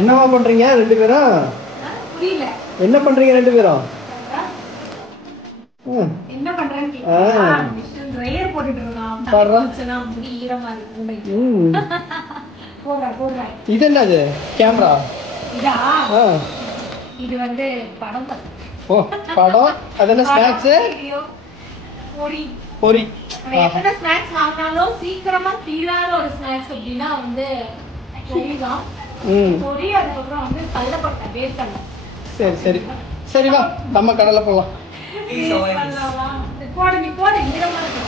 என்னவா பண்றீங்க ரெண்டு பேரும்? புரியல. என்ன பண்றீங்க ரெண்டு பேரும்? என்ன பண்றேன்னு கேக்குறா. மிஷின் ட்ரையர் போட்டுட்டு இருக்கான். தரச்சனா முடி ஈரமா இருக்கு. போடுறா. இது என்னது? கேமரா. இதா? இது வந்து படம். ஓ, படம். அது என்ன ஸ்நாக்ஸ்? பொரி. எத்தனை ஸ்நாக்ஸ் வாங்கினாலும் சீக்கிரமா தீராத ஒரு ஸ்நாக்ஸ் அப்படின்னா வந்து பொரி தான். பொரி, அதுக்கப்புறம் வந்து கல்லப்பட்ட வேர்க்கடலை. சரி வா நம்ம கடலை போடலாம். போடு ஈரமா இருக்கு.